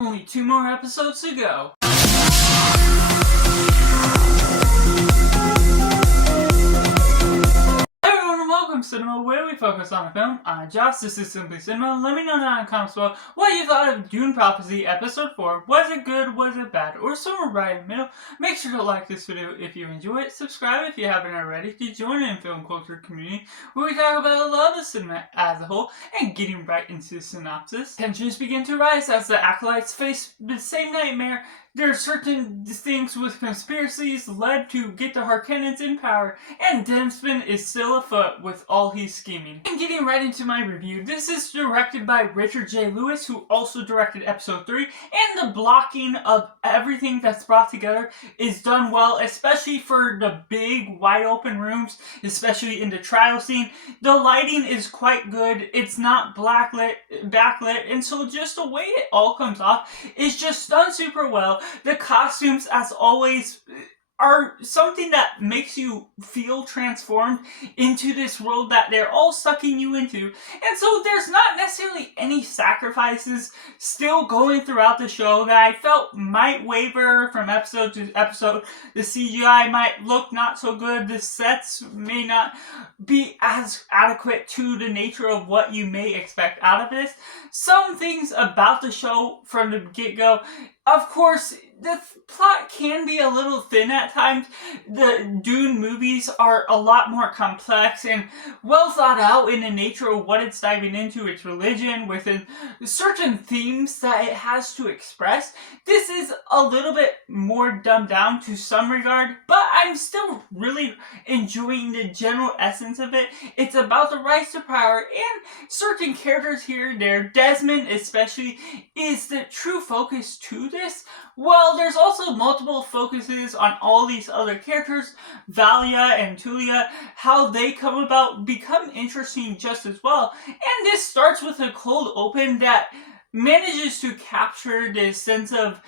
Only 2 more episodes to go. Welcome to Cinema, where we focus on a film. I'm Josh, this is Simply Cinema. Let me know down in the comments below what you thought of Dune Prophecy Episode 4. Was it good, was it bad, or somewhere right in the middle? Make sure to like this video if you enjoy it, subscribe if you haven't already to join in film culture community where we talk about a lot of cinema as a whole, and getting right into the synopsis. Tensions begin to rise as the acolytes face the same nightmare. There are certain things with conspiracies led to get the Harkonnens in power, and Desmond is still afoot with all he's scheming. And getting right into my review, this is directed by Richard J. Lewis, who also directed episode 3, and the blocking of everything that's brought together is done well, especially for the big wide open rooms, especially in the trial scene. The lighting is quite good, it's not backlit, and so just the way it all comes off is just done super well. The costumes, as always, are something that makes you feel transformed into this world that they're all sucking you into. And so there's not necessarily any sacrifices still going throughout the show that I felt might waver from episode to episode. The CGI might look not so good. The sets may not be as adequate to the nature of what you may expect out of this. Some things about the show from the get-go, of course, the plot can be a little thin at times. The Dune movies are a lot more complex and well thought out in the nature of what it's diving into, its religion, within certain themes that it has to express. This is a little bit more dumbed down to some regard, but I'm still really enjoying the general essence of it. It's about the rise to power and certain characters here and there. Desmond especially is the true focus to this. Well, there's also multiple focuses on all these other characters, Valia and Tulia, how they come about become interesting just as well. And this starts with a cold open that manages to capture this sense of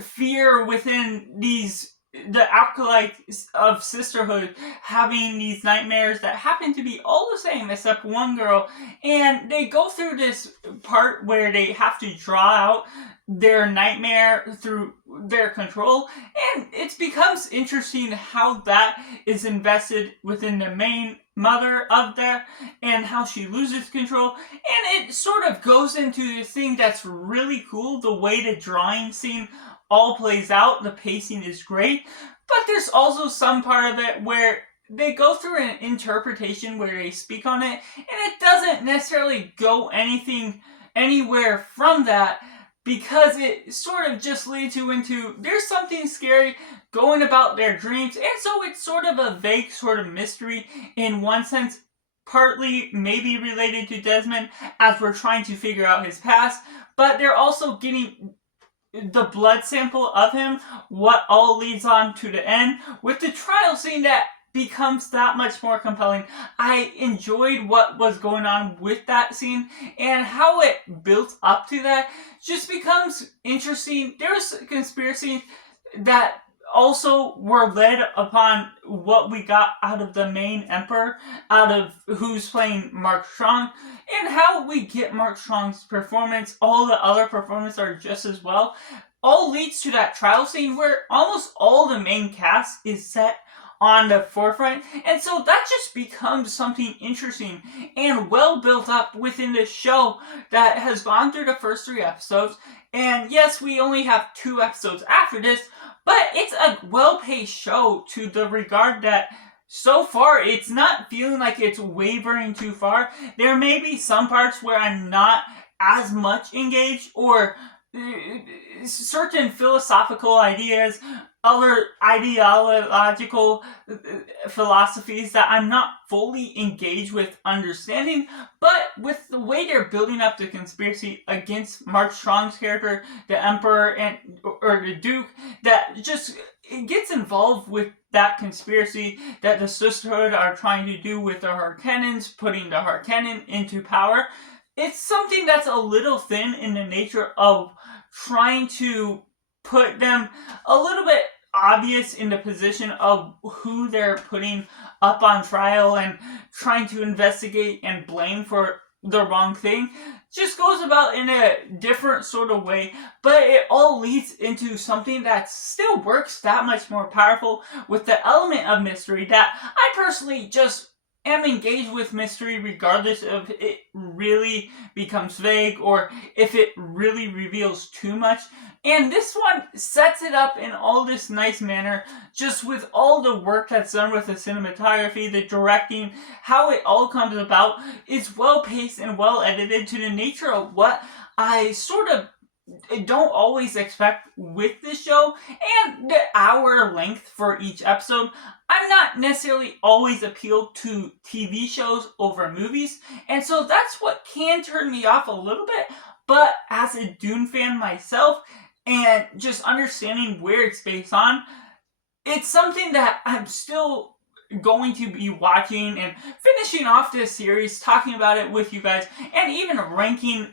fear within the acolytes of sisterhood having these nightmares that happen to be all the same except one girl, and they go through this part where they have to draw out their nightmare through their control, and it becomes interesting how that is invested within the main mother of that and how she loses control, and it sort of goes into this thing that's really cool. The way the drawing scene all plays out, the pacing is great, but there's also some part of it where they go through an interpretation where they speak on it, and it doesn't necessarily go anywhere from that, because it sort of just leads you into there's something scary going about their dreams, and so it's sort of a vague sort of mystery in one sense, partly maybe related to Desmond as we're trying to figure out his past, but they're also getting the blood sample of him, what all leads on to the end, with the trial scene that becomes that much more compelling. I enjoyed what was going on with that scene, and how it built up to that just becomes interesting. There's conspiracies that also were led upon what we got out of the main emperor, out of who's playing Mark Strong, and how we get Mark Strong's performance. All the other performances are just as well. All leads to that trial scene where almost all the main cast is set on the forefront, and so that just becomes something interesting and well built up within the show that has gone through the first 3 episodes. And yes, we only have 2 episodes after this, but it's a well-paced show to the regard that so far it's not feeling like it's wavering too far. There may be some parts where I'm not as much engaged, or certain philosophical ideas, other ideological philosophies that I'm not fully engaged with understanding, but with the way they're building up the conspiracy against Mark Strong's character, the Emperor or the Duke, that just gets involved with that conspiracy that the Sisterhood are trying to do with the Harkonnens, putting the Harkonnen into power. It's something that's a little thin in the nature of trying to put them a little bit obvious in the position of who they're putting up on trial and trying to investigate and blame for the wrong thing, just goes about in a different sort of way, but it all leads into something that still works that much more powerful with the element of mystery that I personally just am engaged with mystery regardless of it really becomes vague or if it really reveals too much. And this one sets it up in all this nice manner, just with all the work that's done with the cinematography, the directing, how it all comes about. It's well paced and well edited to the nature of what I sort of don't always expect with this show, and the hour length for each episode. I'm not necessarily always appealed to TV shows over movies, and so that's what can turn me off a little bit. But as a Dune fan myself, and just understanding where it's based on, it's something that I'm still going to be watching and finishing off this series, talking about it with you guys, and even ranking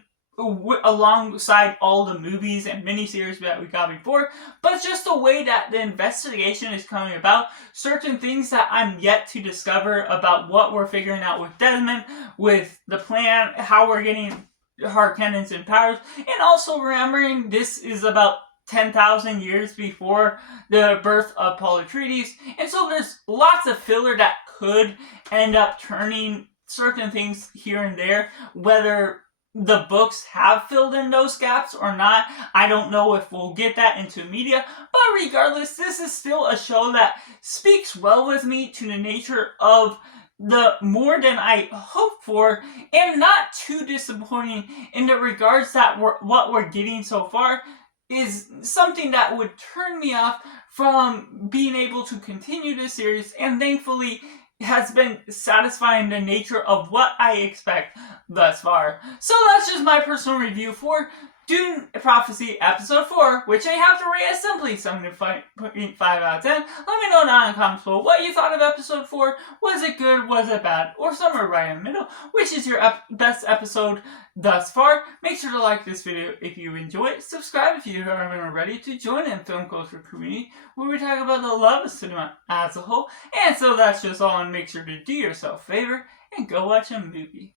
alongside all the movies and miniseries that we got before. But just the way that the investigation is coming about, certain things that I'm yet to discover about what we're figuring out with Desmond, with the plan, how we're getting Harkonnens and powers, and also remembering this is about 10,000 years before the birth of Paul Atreides, and so there's lots of filler that could end up turning certain things here and there, whether the books have filled in those gaps or not. I don't know if we'll get that into media, but regardless, this is still a show that speaks well with me to the nature of the more than I hoped for, and not too disappointing in the regards that what we're getting so far is something that would turn me off from being able to continue this series, and thankfully has been satisfying the nature of what I expect thus far. So that's just my personal review for Dune Prophecy Episode 4, which I have to rate as simply 7.5 out of 10. Let me know down in the comments below what you thought of Episode 4. Was it good? Was it bad? Or somewhere right in the middle. Which is your best episode thus far? Make sure to like this video if you enjoy it. Subscribe if you haven't already to join in film culture community where we talk about the love of cinema as a whole. And so that's just all, and make sure to do yourself a favor and go watch a movie.